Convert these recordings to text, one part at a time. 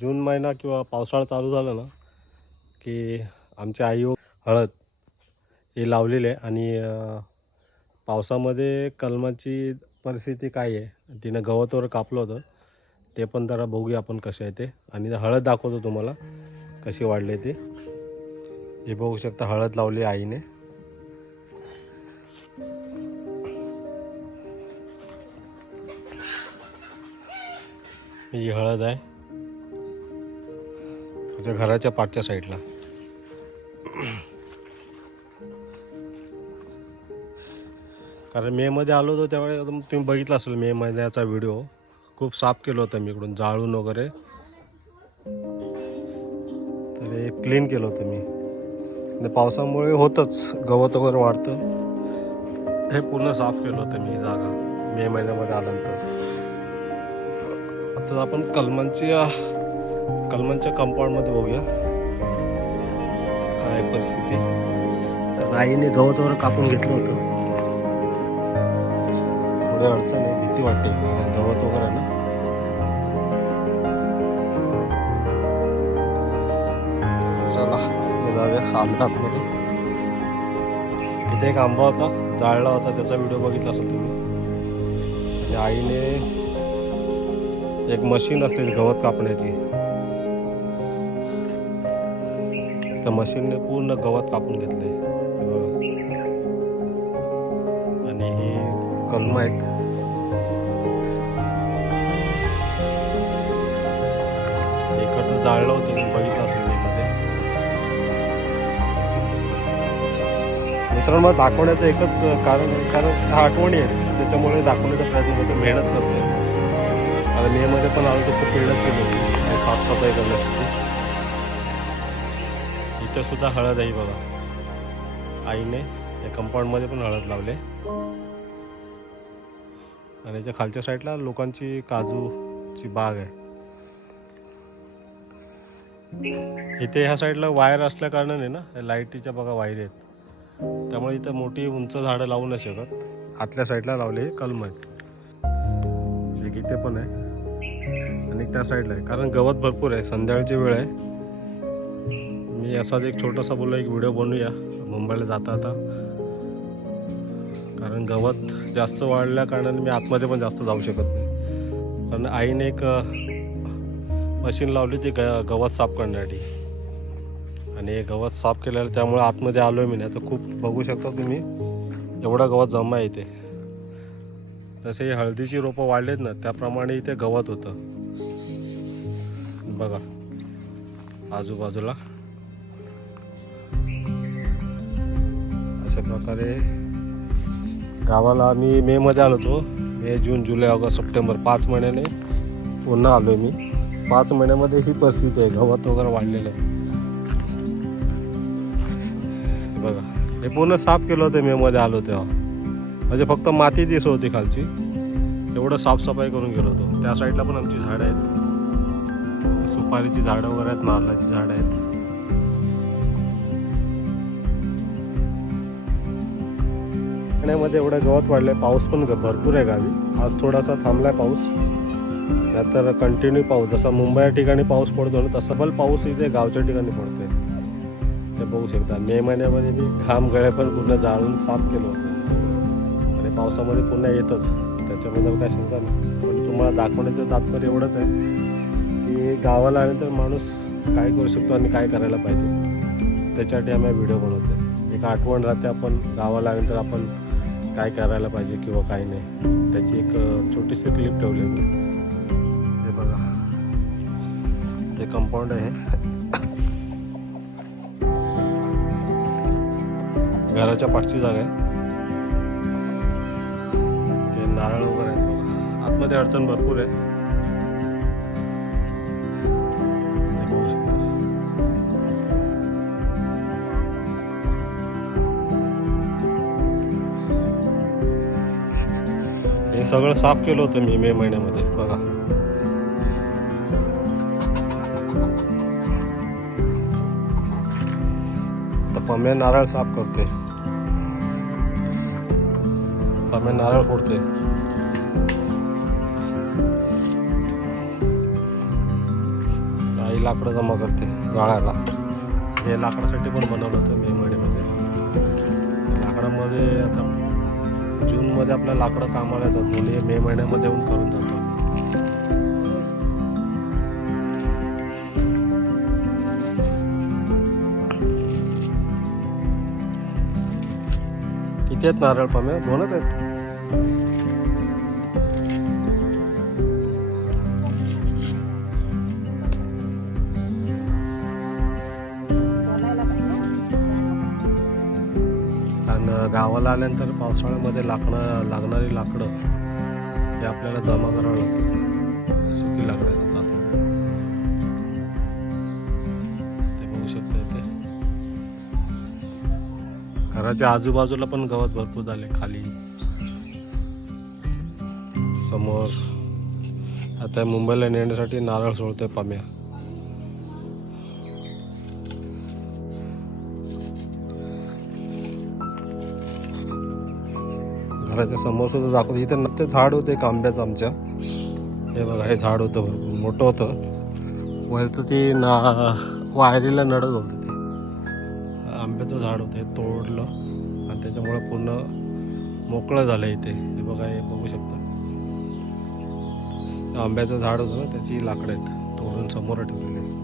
जून महिना किंवा पावसाळा चालू झाला ना की आमची आई हळद हे लावलेली आहे आणि पावसामध्ये कलमाची परिस्थिती काय आहे, तिनं गवत वगैरे कापलं होतं ते पण जरा बघूया आपण कसे आहे ते. आणि हळद दाखवतो तुम्हाला कशी वाढली ते. हे बघू शकता, हळद लावली आईने. ही हळद आहे माझ्या घराच्या पाठच्या साईडला. कारण मेमध्ये आलो होतो त्यावेळेस तुम्ही बघितलं असेल मे महिन्याचा व्हिडिओ. खूप साफ केलं होतं मी इकडून जाळून वगैरे, तर हे क्लीन केलं होतं मी. पावसामुळे होतंच, गवत वगैरे वाढतं. हे पूर्ण साफ केलं होतं मी जागा मे महिन्यामध्ये आल्यानंतर. आता आपण कलमांच्या कंपाऊंडमध्ये बघूया काय परिस्थिती. कारण आईने गवत वगैरे कापून घेतलं होतं. थोडी अडचण आहे, भीती वाटते कारण गवत वगैरे ना. चला जाऊया आंब्यामध्ये. इथे एक आंबा होता, जाळला होता, त्याचा व्हिडिओ बघितला असेल तुम्ही. आणि आईने एक मशीन असते गवत कापण्याची, त्या मशीनने पूर्ण गवत कापून घेतले. आणि हे कलम आहेत. इकडचं जाळलं होतं, मी बघितलं असेल मध्ये. मित्रांनो, दाखवण्याचं एकच कारण आहे, कारण ह्या आठवणी आहेत त्याच्यामुळे दाखवण्याचा प्रयत्न करतो, मेहनत करतो. आता मेमध्ये पण आलो तर खूप मेहनत केली होती साफसफाई करण्यासाठी. इथे सुद्धा हळद आहे बघा, आईने या कंपाऊंडमध्ये पण हळद लावले. आणि याच्या खालच्या साईडला लोकांची काजूची बाग आहे. इथे ह्या साईडला वायर असल्या कारणाने ना, लाईटीच्या बघा वायर आहेत, त्यामुळे इथं मोठी उंच झाडं लावू नाही शकत. आतल्या साईडला लावले कलम आहेत, एक इथे पण आहे आणि त्या साईडला आहे. कारण गवत भरपूर आहे, संध्याकाळची वेळ आहे. मी असाच एक छोटासा बोललो, एक व्हिडिओ बनवूया मुंबईला जाता आता. कारण गवत जास्त वाढल्या कारणाने मी आतमध्ये पण जास्त जाऊ शकत नाही. कारण आईने एक मशीन लावली ती गवत साफ करण्यासाठी. आणि हे गवत साफ केलेलं, त्यामुळे आतमध्ये आलो आहे मी. नाही तर खूप बघू शकता तुम्ही, एवढा गवत जमा आहे इथे. जसे हळदीची रोपं वाढलेत ना, त्याप्रमाणे इथे गवत होतं बघा आजूबाजूला. अशा प्रकारे गावाला आम्ही मेमध्ये आलो होतो. मे, जून, जुलै, ऑगस्ट, सप्टेंबर 5 महिन्याने पुन्हा आलो आहे मी. 5 महिन्यामध्ये ही परिस्थिती आहे, गवत वगैरे वाढलेलं आहे बघा. हे पूर्ण साफ केलं होतं मेमध्ये आलो तेव्हा. म्हणजे फक्त माती दिसत होती खालची, एवढं साफसफाई करून गेलो होतो. त्या साईडला पण आमची झाडं आहेत, सुपारीची झाडं वगैरे आहेत, नारळाची झाडं आहेत. ठाण्यामध्ये एवढं गवत वाढलं आहे. पाऊस पण भरपूर आहे गावी. आज थोडासा थांबला आहे पाऊस, नाहीतर कंटिन्यू पाऊस. जसा मुंबई ठिकाणी पाऊस पडतो ना, तसा पण पाऊस इथे गावच्या ठिकाणी पडतोय. ते बघू शकता. मे महिन्यामध्ये मी घाम गळे पण पूर्ण जाळून साफ केलं होतं. आणि पावसामध्ये पुन्हा येतच, त्याच्याबद्दल काय शंका नाही. पण तुम्हाला दाखवण्याचं तात्पर्य एवढंच आहे की गावाला आल्यानंतर माणूस काय करू शकतो आणि काय करायला पाहिजे, त्याच्यासाठी आम्ही व्हिडिओ बनवतो. एक आठवण राहते, आपण गावाला आल्यानंतर आपण काय करायला पाहिजे किंवा काय नाही, त्याची एक छोटीशी क्लिप ठेवली मी. हे बघा, ते कंपाऊंड आहे, घराच्या पाठची जागा आहे. ते नारळ वगैरे आहेत बघा. आतमध्ये अडचण भरपूर आहे. हे सगळं साफ केलं होतं मी मे महिन्यामध्ये बघा. तर पम्या नारळ साफ करते, पम्या नारळ फोडते. लाकडं जमा करते जाळायला. हे लाकडासाठी पण बनवलं होतं मे महिन्यामध्ये. लाकडामध्ये आता जूनमध्ये आपल्या लाकडं कामाला येतात म्हणून मे महिन्यामध्ये येऊन करून जातो. किती आहेत नारळ पाम्या? 2च आहेत. कारण गावाला आल्यानंतर पावसाळ्यामध्ये लागणारी लाकडं हे आपल्याला जमा करावं लागतं. सुकी लाकडं येतात. ते बघू शकता इथे घराच्या आजूबाजूला पण गवत भरपूर झाले. खाली समोर आता मुंबईला नेण्यासाठी नारळ सोडतोय पाम्या. घराच्या समोर सुद्धा दाखवतो. इथे नक्की झाड होते एक आंब्याचं आमच्या. हे बघा हे झाड होतं भरपूर मोठं होतं. वरतं ती वायरीला नडत होतं. ते आंब्याचं झाड होतं. हे तोडलं आणि त्याच्यामुळे पूर्ण मोकळं झालं इथे. हे बघा हे बघू शकता. आंब्याचं झाड होतं ना त्याची लाकडं आहेत तोडून समोर ठेवलेले आहेत.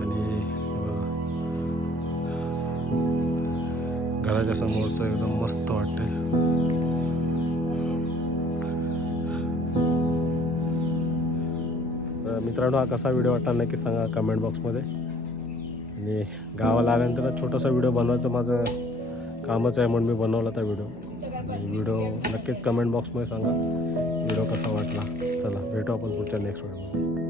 आणि घराच्या समोरचं एकदम मस्त वाटतंय. मित्रांनो हा कसा व्हिडिओ वाटला नक्की सांगा कमेंट बॉक्समध्ये. आणि गावाला आल्यानंतर छोटासा व्हिडिओ बनवायचं माझं कामच आहे म्हणून मी बनवला था व्हिडिओ. आणि व्हिडिओ नक्कीच कमेंट बॉक्समध्ये सांगा व्हिडिओ कसा वाटला. चला भेटू आपण पुढच्या नेक्स्ट व्हिडिओमध्ये.